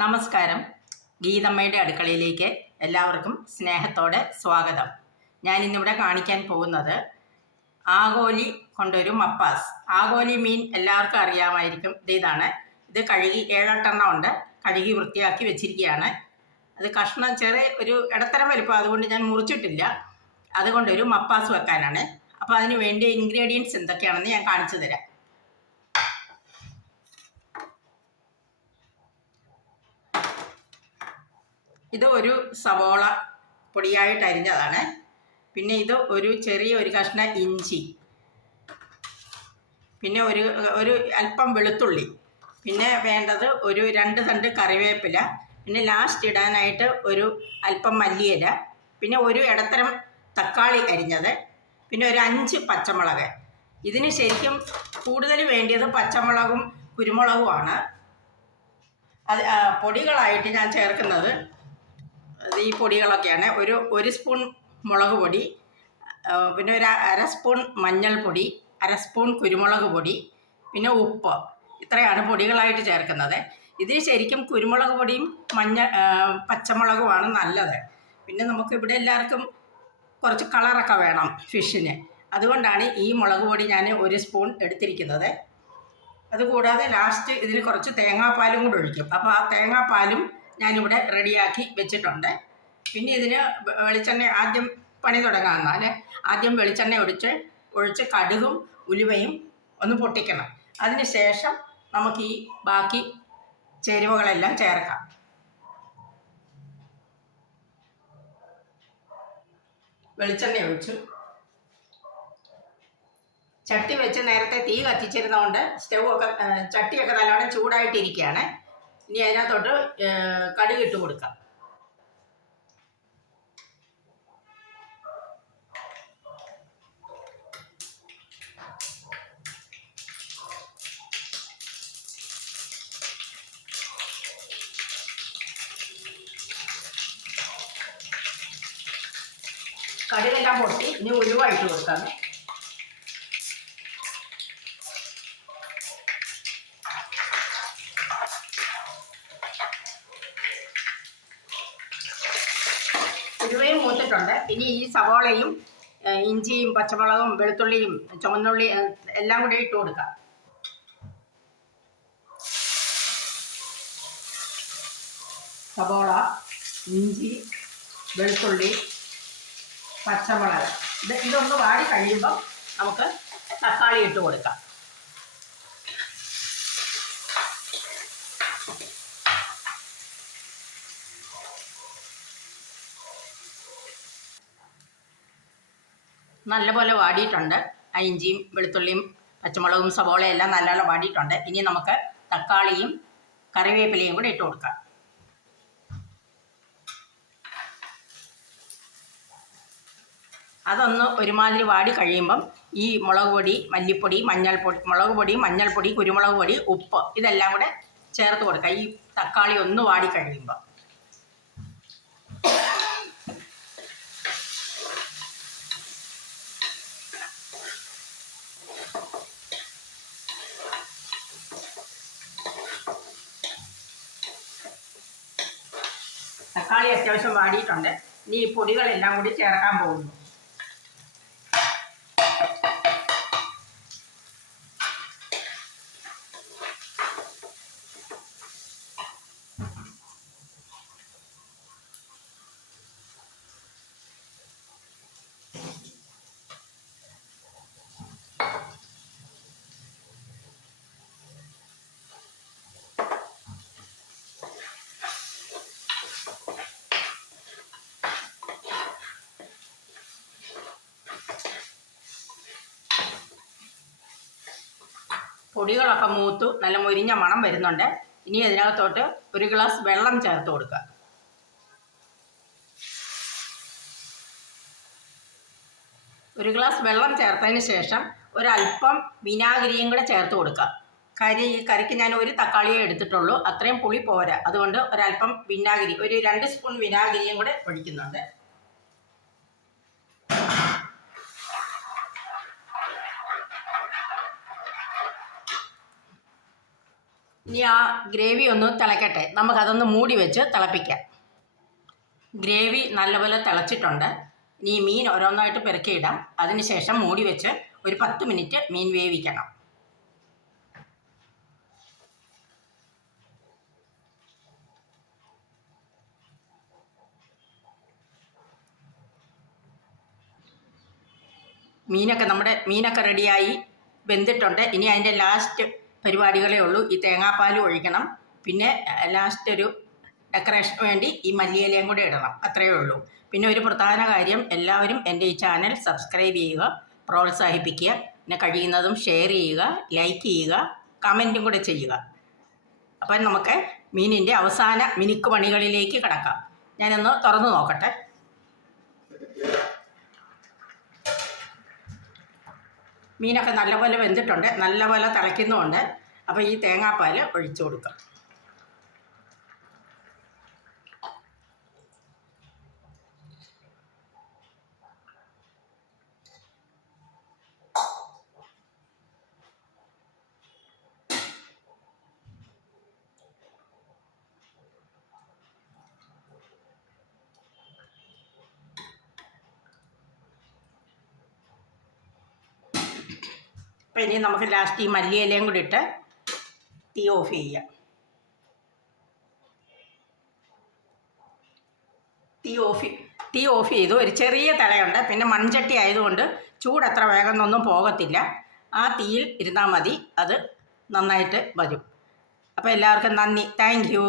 നമസ്കാരം. ഗീതമ്മയുടെ അടുക്കളയിലേക്ക് എല്ലാവർക്കും സ്നേഹത്തോടെ സ്വാഗതം. ഞാൻ ഇന്നിവിടെ കാണിക്കാൻ പോകുന്നത് ആഗോലി കൊണ്ടൊരു മപ്പാസ്. ആഗോലി മീൻ എല്ലാവർക്കും അറിയാമായിരിക്കും. ഇതാണ്. ഇത് കഴുകി 7-8 ഉണ്ട്. കഴുകി വൃത്തിയാക്കി വെച്ചിരിക്കുകയാണ്. അത് കഷ്ണം ചെറിയ ഒരു ഇടത്തരം വലിപ്പം, അതുകൊണ്ട് ഞാൻ മുറിച്ചിട്ടില്ല. അതുകൊണ്ടൊരു മപ്പാസ് വെക്കാനാണ്. അപ്പോൾ അതിന് വേണ്ടിയ ഇൻഗ്രീഡിയൻസ് എന്തൊക്കെയാണെന്ന് ഞാൻ കാണിച്ചു തരാം. ഇത് ഒരു സവോള പൊടിയായിട്ട് അരിഞ്ഞതാണ്. പിന്നെ ഇത് ഒരു ചെറിയ കഷ്ണം ഇഞ്ചി, പിന്നെ ഒരു അല്പം വെളുത്തുള്ളി, പിന്നെ വേണ്ടത് ഒരു 2 തണ്ട് കറിവേപ്പില, പിന്നെ ലാസ്റ്റ് ഇടാനായിട്ട് ഒരു അല്പം മല്ലിയില, പിന്നെ ഒരു ഇടത്തരം തക്കാളി അരിഞ്ഞത്, പിന്നെ ഒരു 5 പച്ചമുളക്. ഇതിന് ശരിക്കും കൂടുതൽ വേണ്ടിയത് പച്ചമുളകും കുരുമുളകുമാണ്. അത് പൊടികളായിട്ട് ഞാൻ ചേർക്കുന്നത് ഈ പൊടികളൊക്കെയാണ്. ഒരു സ്പൂൺ മുളക് പൊടി, പിന്നെ ഒരു 1/2 സ്പൂൺ മഞ്ഞൾപ്പൊടി, 1/2 സ്പൂൺ കുരുമുളക് പൊടി, പിന്നെ ഉപ്പ്. ഇത്രയാണ് പൊടികളായിട്ട് ചേർക്കുന്നത്. ഇതിന് ശരിക്കും കുരുമുളക് പൊടിയും പച്ചമുളകുമാണ് നല്ലത്. പിന്നെ നമുക്ക് ഇവിടെ എല്ലാവർക്കും കുറച്ച് കളറൊക്കെ വേണം ഫിഷിന്. അതുകൊണ്ടാണ് ഈ മുളക് പൊടി ഞാൻ 1 സ്പൂൺ എടുത്തിരിക്കുന്നത്. അതുകൂടാതെ ലാസ്റ്റ് ഇതിൽ കുറച്ച് തേങ്ങാപ്പാലും കൂടെ ഒഴിക്കും. അപ്പോൾ ആ തേങ്ങാപ്പാലും ഞാനിവിടെ റെഡിയാക്കി വെച്ചിട്ടുണ്ട്. പിന്നെ ഇതിന് വെളിച്ചെണ്ണ ആദ്യം പണി തുടങ്ങാമെന്നാൽ ആദ്യം വെളിച്ചെണ്ണ ഒഴിച്ച് കടുകും ഉലുവയും ഒന്ന് പൊട്ടിക്കണം. അതിന് ശേഷം നമുക്ക് ഈ ബാക്കി ചേരുവകളെല്ലാം ചേർക്കാം. വെളിച്ചെണ്ണ ഒഴിച്ചു ചട്ടി വെച്ച് നേരത്തെ തീ കത്തിച്ചിരുന്നതുകൊണ്ട് ചട്ടിയൊക്കെ നല്ലോണം ചൂടായിട്ടിരിക്കുകയാണ്. ഇനി അതിനകത്തോട്ട് കടുക് ഇട്ട് കൊടുക്കാം. കടുകെല്ലാം പൊട്ടി ഇനി ഉലുവ ഇട്ട് കൊടുക്കാം. ഉലുവയും മൂത്തിട്ടുണ്ട്. ഇനി ഈ സവോളയും ഇഞ്ചിയും പച്ചമുളകും വെളുത്തുള്ളിയും ചുവന്നുള്ളി എല്ലാം കൂടി ഇട്ട് കൊടുക്കാം. സവോള, ഇഞ്ചി, വെളുത്തുള്ളി, പച്ചമുളക് ഇതൊന്ന് വാടി കഴിയുമ്പോൾ നമുക്ക് തക്കാളി ഇട്ട് കൊടുക്കാം. നല്ലപോലെ വാടിയിട്ടുണ്ട്. ഇഞ്ചിയും വെളുത്തുള്ളിയും പച്ചമുളകും സവോളയും എല്ലാം നല്ലപോലെ വാടിയിട്ടുണ്ട്. ഇനി നമുക്ക് തക്കാളിയും കറിവേപ്പിലയും കൂടെ ഇട്ട് കൊടുക്കാം. അതൊന്ന് ഒരുമാതിരി വാടി കഴിയുമ്പം ഈ മുളക് പൊടി, മല്ലിപ്പൊടി, മുളക് പൊടി, മഞ്ഞൾപ്പൊടി, കുരുമുളക് പൊടി, ഉപ്പ് ഇതെല്ലാം കൂടെ ചേർത്ത് കൊടുക്കാം. ഈ തക്കാളി ഒന്ന് വാടി കഴിയുമ്പോൾ തക്കാളി അത്യാവശ്യം വാടിയിട്ടുണ്ട്. ഇനി ഈ പൊടികളെല്ലാം കൂടി ചേർക്കാൻ പോകുന്നു. പൊടികളൊക്കെ മൂത്തു നല്ല മൊരിഞ്ഞ മണം വരുന്നുണ്ട്. ഇനി അതിനകത്തോട്ട് 1 ഗ്ലാസ് വെള്ളം ചേർത്ത് കൊടുക്കുക. ഒരു ഗ്ലാസ് വെള്ളം ചേർത്തതിന് ശേഷം ഒരല്പം വിനാഗിരിയും കൂടെ ചേർത്ത് കൊടുക്കുക. കറിക്ക് ഞാൻ 1 തക്കാളിയെ എടുത്തിട്ടുള്ളൂ. അത്രയും പുളി പോരാ. അതുകൊണ്ട് ഒരല്പം വിനാഗിരി, ഒരു 2 സ്പൂൺ വിനാഗിരിയും കൂടെ ഒഴിക്കുന്നുണ്ട്. ഇനി ആ ഗ്രേവി ഒന്ന് തിളയ്ക്കട്ടെ, നമുക്കതൊന്ന് മൂടി വെച്ച് തിളപ്പിക്കാം. ഗ്രേവി നല്ലപോലെ തിളച്ചിട്ടുണ്ട്. ഇനി മീൻ ഓരോന്നായിട്ട് പെറുക്കിയിടാം. അതിനുശേഷം മൂടി വെച്ച് ഒരു 10 മിനിറ്റ് മീൻ വേവിക്കണം. നമ്മുടെ മീനൊക്കെ റെഡിയായി വെന്തിട്ടുണ്ട്. ഇനി അതിൻ്റെ ലാസ്റ്റ് പരിപാടികളേ ഉള്ളൂ. ഈ തേങ്ങാപ്പാൽ ഒഴിക്കണം, പിന്നെ ലാസ്റ്റ് ഒരു ഡെക്കറേഷന് വേണ്ടി ഈ മല്ലിയിലയും കൂടെ ഇടണം. അത്രയേ ഉള്ളൂ. പിന്നെ ഒരു പ്രധാന കാര്യം, എല്ലാവരും എൻ്റെ ഈ ചാനൽ സബ്സ്ക്രൈബ് ചെയ്യുക, പ്രോത്സാഹിപ്പിക്കുക, പിന്നെ കഴിയുന്നതും ഷെയർ ചെയ്യുക, ലൈക്ക് ചെയ്യുക, കമൻറ്റും കൂടെ ചെയ്യുക. അപ്പം നമുക്ക് മീനിൻ്റെ അവസാന മിനുക്ക് പണികളിലേക്ക് കിടക്കാം. ഞാനൊന്ന് തുറന്നു നോക്കട്ടെ. മീനൊക്കെ നല്ലപോലെ വെന്തിട്ടുണ്ട്, നല്ലപോലെ തിളയ്ക്കുന്നുമുണ്ട്. അപ്പോൾ ഈ തേങ്ങാപ്പാൽ ഒഴിച്ചു കൊടുക്കാം. അപ്പോൾ ഇനി നമുക്ക് ലാസ്റ്റ് ഈ മല്ലിയിലയും കൂടി ഇട്ട് തീ ഓഫ് ചെയ്യാം. തീ ഓഫ് ചെയ്തു. ഒരു ചെറിയ തിളയുണ്ട്. പിന്നെ മൺചട്ടി ആയതുകൊണ്ട് ചൂട് അത്ര വേഗം ഒന്നും പോകത്തില്ല. ആ തീയിൽ ഇരുന്നാൽ മതി, അത് നന്നായിട്ട് വരും. അപ്പോൾ എല്ലാവർക്കും നന്ദി. Thank you.